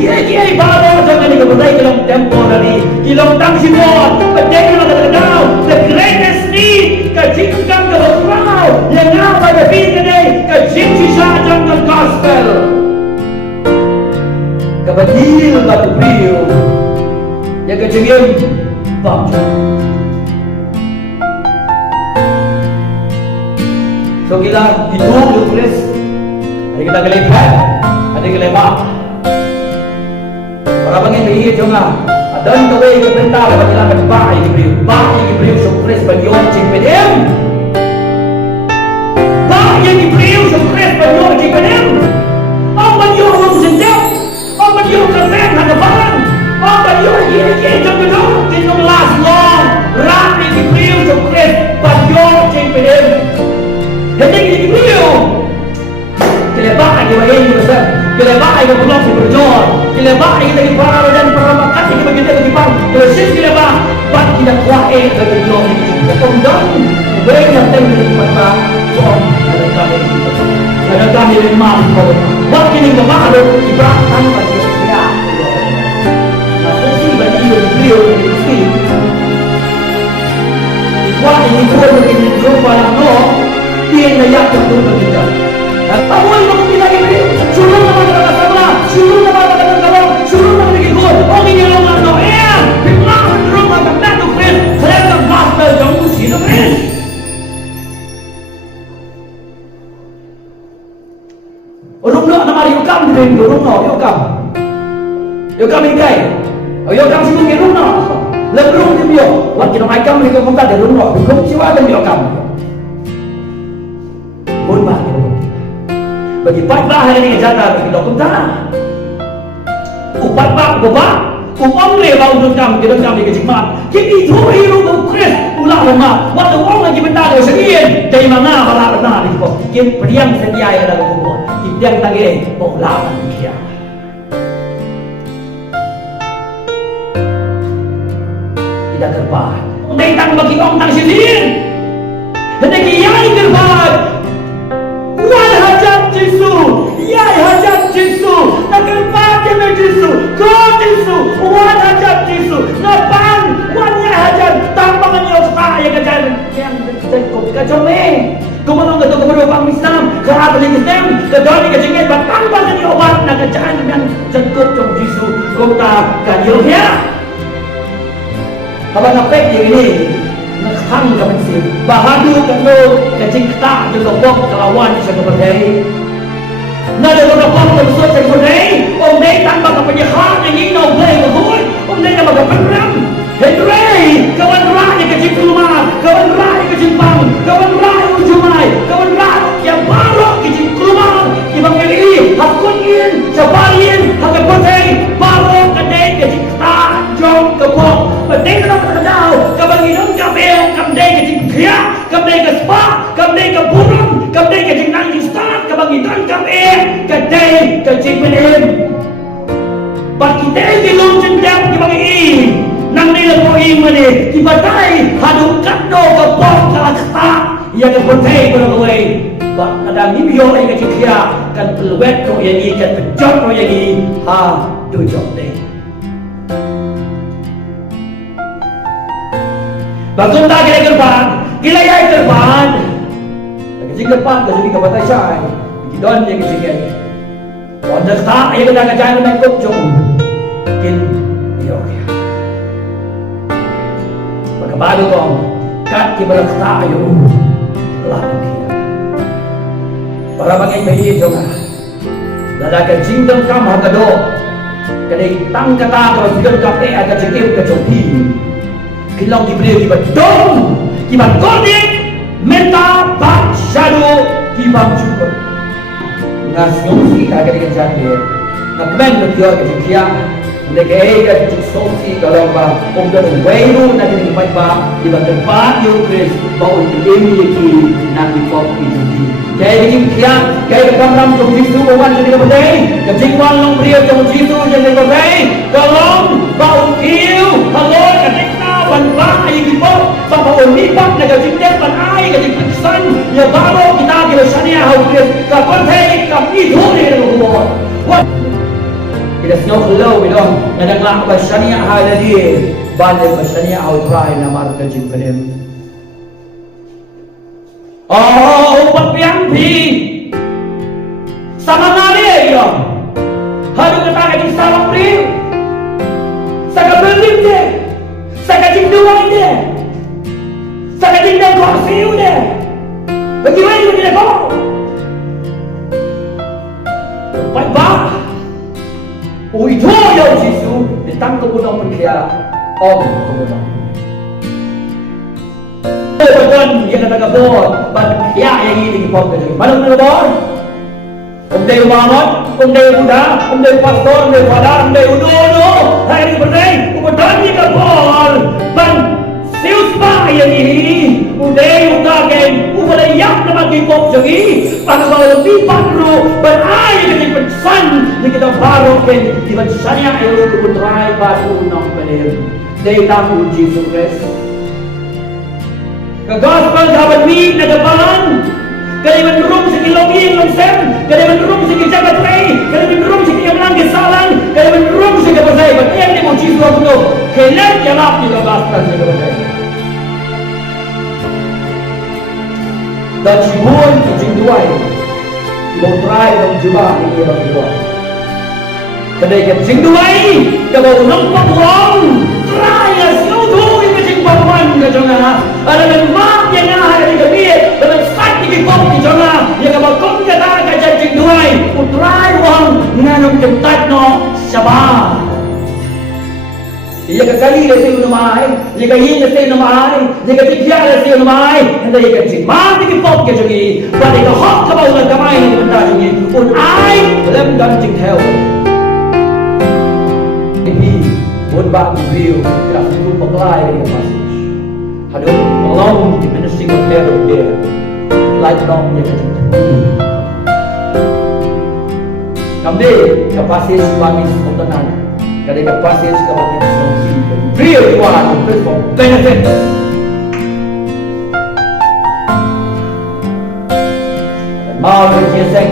Kiai bawa jangan dikebudai dalam temporary, dalam tangsibuan, berdekat dalam the greatest need, kajingkan ke berkurau, yang apa ada bintang kajing sisa jangan gospel, kebadil batu priu, yang kajingin bangsa. So kita hidup Chris, ada kita kelebat, ada kelebat. Para pangin cuma ada yang tahu yang perintah bagi kita bayi diberi sukses bagi orang cing pedem, bayi diberi sukses bagi orang cing pedem, orang bagi orang sendiri, orang bagi orang keren hadapan, orang bagi orang kiri jangan tidak last long, rapi diberi sukses bagi orang cing pedem, jadi diberi kelebat lagi bagi besar. Kelebat yang belum berjuang, kelebat yang kita para dan para makan yang kita bagi pang, kelebat kelebat, buat kita kuat bagi jual ini. Kemudian, banyak yang mata, ada kami memang kau, buat ini kemana ada ibaratkan bagi dia. Nasi bagi beliau ini, kuat ini kuat bagi rumah lo, dia layak untuk kita. Awal waktu kita ini, suruh nama kita sama, suruh nama kita kalau, suruh nama kita ikut. Oh ini yang orang Noel, bilang rumah kita tu keren, saya bahasa jauh sih tu keren. Orang nak nama yukam di dalam orang nak yukam ini kai, yukam sih mungkin orang nak, lebih orang dia, waktu kita makan mereka pun tak ada orang nak, belum siapa ada yukam. Hormat. Bagi patbah hari ini jatah bagi dokter tak. Upatbah bapak, upam le bau dendam di kejikmat. Kini itu hiru Chris ulah lemah. Waktu orang lagi benda ada sekian dari mana balak benar di kau. Kini periang sedia yang ada kumpulan. Kini yang tangge penglawan dia. Tidak terbaik. Datang bagi orang tang sendiri. Hendak kiai terbaik. Wal hajat Yesu, yai hajat Yesu, nakal pakai me Yesu, God Yesu, wal hajat Yesu, napan, wal yai hajat, tambangan yang saya kerjaan yang cukup kacome, kemudian kita kepada orang Islam, kehadiran Islam, kedua kejengkel, tambangan yang obat nak kerjaan yang cukup trong Yesu, kota kanyuhnya, apa ngapek ini? Nakang kami sih, bahadu kanu kecing tak juga bok kelawan saya berdiri. Nada juga bok bersut saya berdiri. Om deh tanpa kepenyahan yang ini no play betul. Om deh nama kepenram. Henry, kawan rai kecing rumah, kawan rai kecing pang, kawan rai ujumai, kawan rai yang baru kecing rumah. Ibang ini hakunin, cabalin, hakat berdiri, baru kedai kecing tak jom kebok. Berdiri dalam terkenal, kebanginan kabel, kabel kecing kia, kabel ke spa, kabel ke burung, kabel kecing nang start, kebanginan kabel, kedai kecing pelim. Bagi kita belum jendam kebagi nang nila po imani, kibadai hadung kado kebok kalakta, ia keberdai berkawai. Bak ada nimyo ay kecing kia, kan peluet ko yang ini, kan pejot ko yang ini, ha dujok deh. Bagong tak kira gerban, kila yai gerban. Kecil gerban, kecil ni kebatai syai. Kidon dia kecil kan. Wanda tak, ia kena kajian dengan kopjong. Kin, dia okey. Maka baru kong, kat kibara tak ayo. Lah dia. Para bangai bayi juga. Lada kecil dan kam hakado. Kadai tang kata kalau sudah kape agak cekip kecopi. Kilau dibeli kibat dom, kibat kodik, menta, bak, shadow, kibat cukup. Ngasih agak dengan jatuh. Nak main berjuang ke dia, negeri ke sosi kalau bah, untuk wairu nanti di mana kibat tempat yang Chris bawa ini nanti kau itu. Jadi dia, kayak kamram tu jisu bawa jadi berdei, kejikuan long beliau tu jisu jadi berdei, kalau bau kiu, kalau ban ba ay gipot sa paunipat na gajindet ban ay gajiksan ya baro kita gila sania hawkres kapantay kapidhuri na buwan what Kita snow hello bidong. Nadang lang ba syania haladi. Balik ba syania outry na marka jimpenem. Oh, upat piampi. Sama nari yo. Haru kata lagi salah pri. Saka berlim deh. Saka jinduan deh. Saka jinduan kursi deh. Bagaimana itu kita kau? Baik-baik. Ui thua yêu Giêsu để tăng công ông mình kia om công ông. Bukan yang kata kabur, ban kia yang ini kau kerja. Malam ni kabur. Umday umangot, umday budak, umday pastor, umday wadar, umday udo. Hari ini berdei, upadan ni kabur. Ban sius pa yang ini, umday utaken, upadan yang nama kipok jadi. Pan kalau lebih panru, ban ay yang pensan. Kita baru kan di sana yang bertrai baru nak benar. Dari tamu Yesus Kristus. Ke gospel dapat ni nagapan. Kali menurun segi login langsung. Kali menurun segi jabat lay. Kali menurun segi yang lang kesalahan. Kali menurun segi pasai. Yang ni mau Yesus aku tu. Kelar yang apa ni ke gospel segi pasai. Dan cibun cicing duai. Ibang try dan jubah ini bagi dua. Kedai kencing duai, kalau nampak uang, raya seluruh ini kencing paman ke jangan. Ada memang yang ada di kebir, dalam sakit di kau di jangan. Yang kalau kau kata kencing duai, utrai uang, nanam jemtat no sabah. Ia kekali lesi unamai, jika ini lesi unamai, jika tiga lesi unamai, hendak ia kencing mati di kau ke jangan. Pada kehok kebau dan kamai ini benda jangan. Unai dalam kencing hell. Buat bagi beliau kita sungguh pengelai dengan passage. Hadap tolong di ministry of terror dia. Like long dia kata. Kami ke passage bagi spontanan. Kadang ke passage ke bagi solusi. Beliau Tuhan untuk for benefit. Mau berjeseng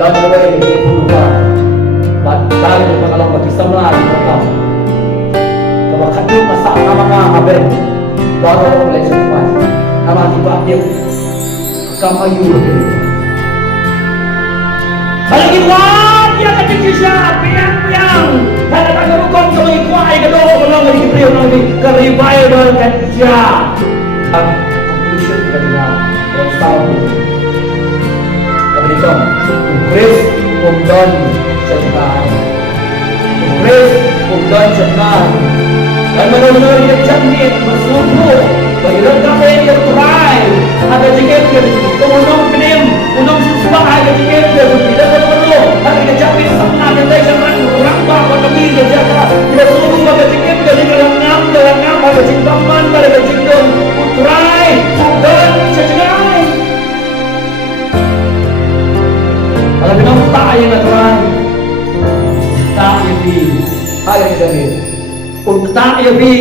dan berbagai kehidupan. Tahu kita kalau bagi semula kita tahu. Kalau kadang masak nama habis, baru boleh sempat. Nama tiba dia, kamu ayu. Kalau kita dia kata kisah piang. Kalau tak kerukom kalau ikuai kedua kalau lagi diberi lagi revival kerja. Conclusion kerja dan tahun. Kemudian Chris Umdan Sedang Chris Umdan Sedang dan benar-benar dia cantik bersungguh bagi rendah yang terai ada jika kemudian kedim unang susah ada jika tidak perlu ada kecapi sama dengan jangan orang tua kami jaga tidak sungguh bagi jika dalam ngam ada cintaman pada cinta terai dan sejagai kalau kita tak yang terai tak yabi hari ini tak yabi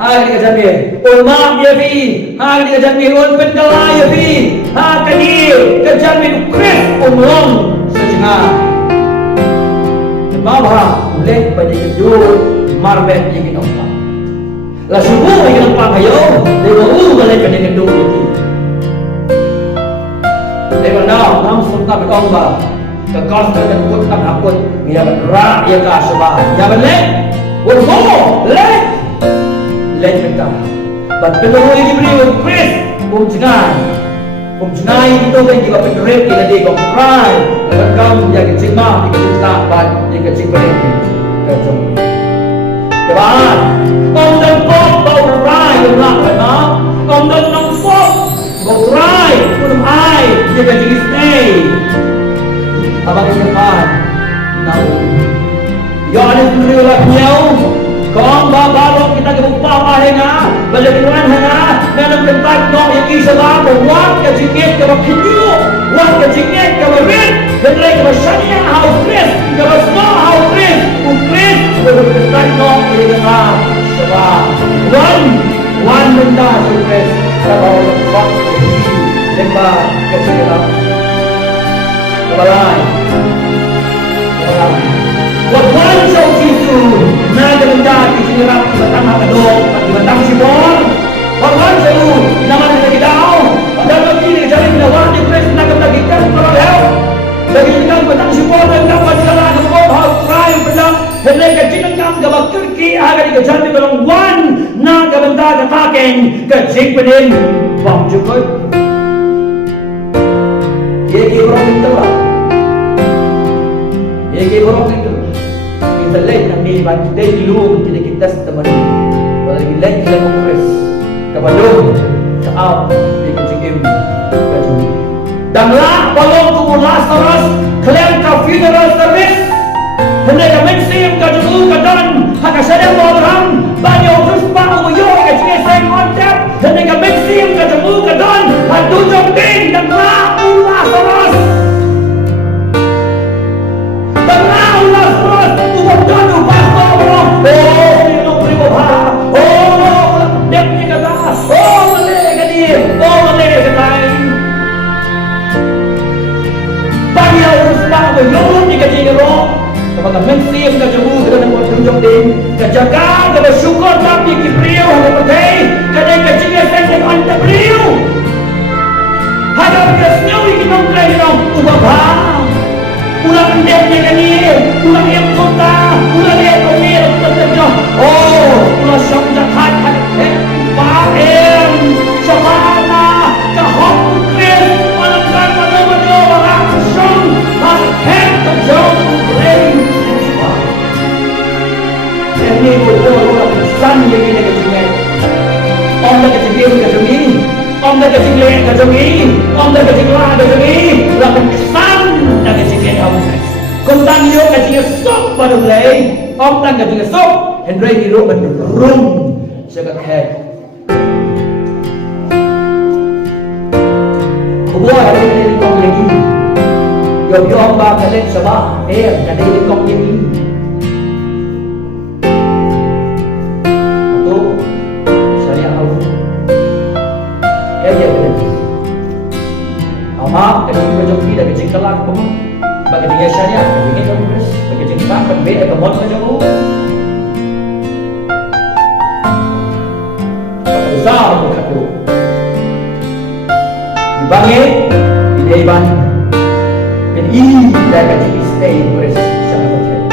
hari ini ulama yabi hari ini penjala yabi hari ini Chris umrong sejagai bawah boleh pada kedua marbet yang kita nampak lah subuh yang kita nampak ayo dia baru boleh pada kedua itu dia benar langsung tak berkongba kekal dan pun tak akut dia berat ia kasbah ya boleh let kita but kedua ini beri Chris Kumjnai itu kan juga penerip kita di komprai rekam yang kecima di kecitapan di kecipan kecom kebahan om dan pop bau rai berak benar om dan pop bau rai pun hai dia kecil stay abang kebahan tahu ya ada sendiri lah nyau kong babalok kita kebuka pahenga balik tuan henga nanam kentak no yang isala buat kejingit ke bakinyu buat kejingit ke berit dan lagi ke syania how Chris ke basno how Chris Chris berkentak no yang sebab one benda Chris sebab buat lembah kejingit kebalai buat lain kejingpenin bang jukut. Yegi orang itu lah. Yegi orang itu. Kita lain nak miliban day dulu kita teman. Kalau lagi lain kita kongres. Kabalong saat di kejingim kejing. Danglah balong tu Lazarus klaim ka funeral service. Hendak ka mensim ka julu ka dan haka sadang orang banyak terus pa uyo ka jige sen kontap. Hendak ka mensim ka julu ka dan hadu jongding danglah Lazarus. Danglah Lazarus ubah dan ubah orang. Oh, ini primo ha. Oh, dia ni kata. Oh, malay ka dia. Oh, malay ka tayo. Banyak terus pa uyo ni ka jige ro. Kapag mensim ka jamu ka nang tunjong din kajaga ka bersyukur tapi kipriyo ka patay kadang ka jinga sen ka anta priyo hadap ka snowy kinong kayo ubaba ulang ndep ni kani ulang em kota ulang em komir tetap oh ulang syam jahat hat pa em syamana ka hok kris malangkan mano orang syam hat ka jom ini betul san yang ini kejingan. Om dah kejingan kejungi, om dah kejingan kejungi, om dah kejingan kejungi. Lapan kesan dah kejingan om. Kondang yo kejingan sok baru lay. Om dah kejingan sok. Henry hero berum sekat head. Kubuah hari ini kong yang ini. Yo om ba kalen sabah. Kali ini kong yang ini. Mak kecing berjoki dan kecing kelak pun bagi dia syariat kecing itu terus bagi kecing tak berbeda kemon macam tu besar bukan tu dibangun di depan dan ini dia kecing stay terus sangat betul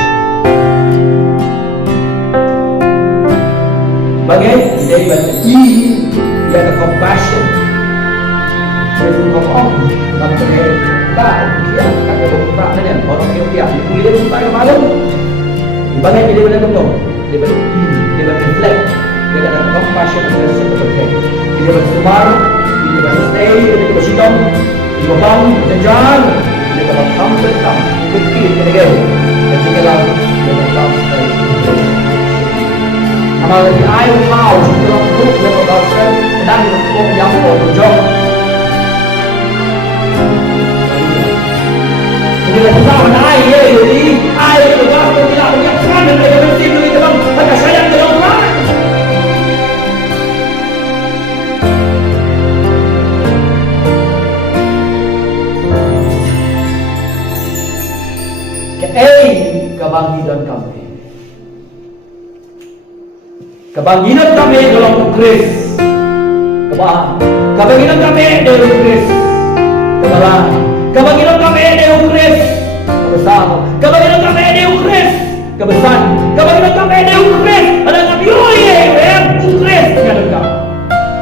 bangun di depan ini dia ada compassion terus ngomong sampai dah dia kata buka ni orang Ethiopia dia buka ke malam dibangun dia boleh ngomong dia boleh reflect dia ada compassion dan sympathy dia boleh sumar dia boleh stay dia boleh bersidang dia boleh berjalan dia boleh humble kam fikir dia ketinggalan dia boleh stay amal di air mau sebelum ruk dia berdosa dan ruk yang berjong bila kita menai ye jadi air juga tidak menyaksikan dan mereka mesti beli dalam harga sayang dalam orang kebangkitan kami dalam Kris kebangkitan kami dalam Kris kebangkitan kami dalam Kris kebesaran kebangkitan kami dalam Kris kebesaran kebangkitan kami dalam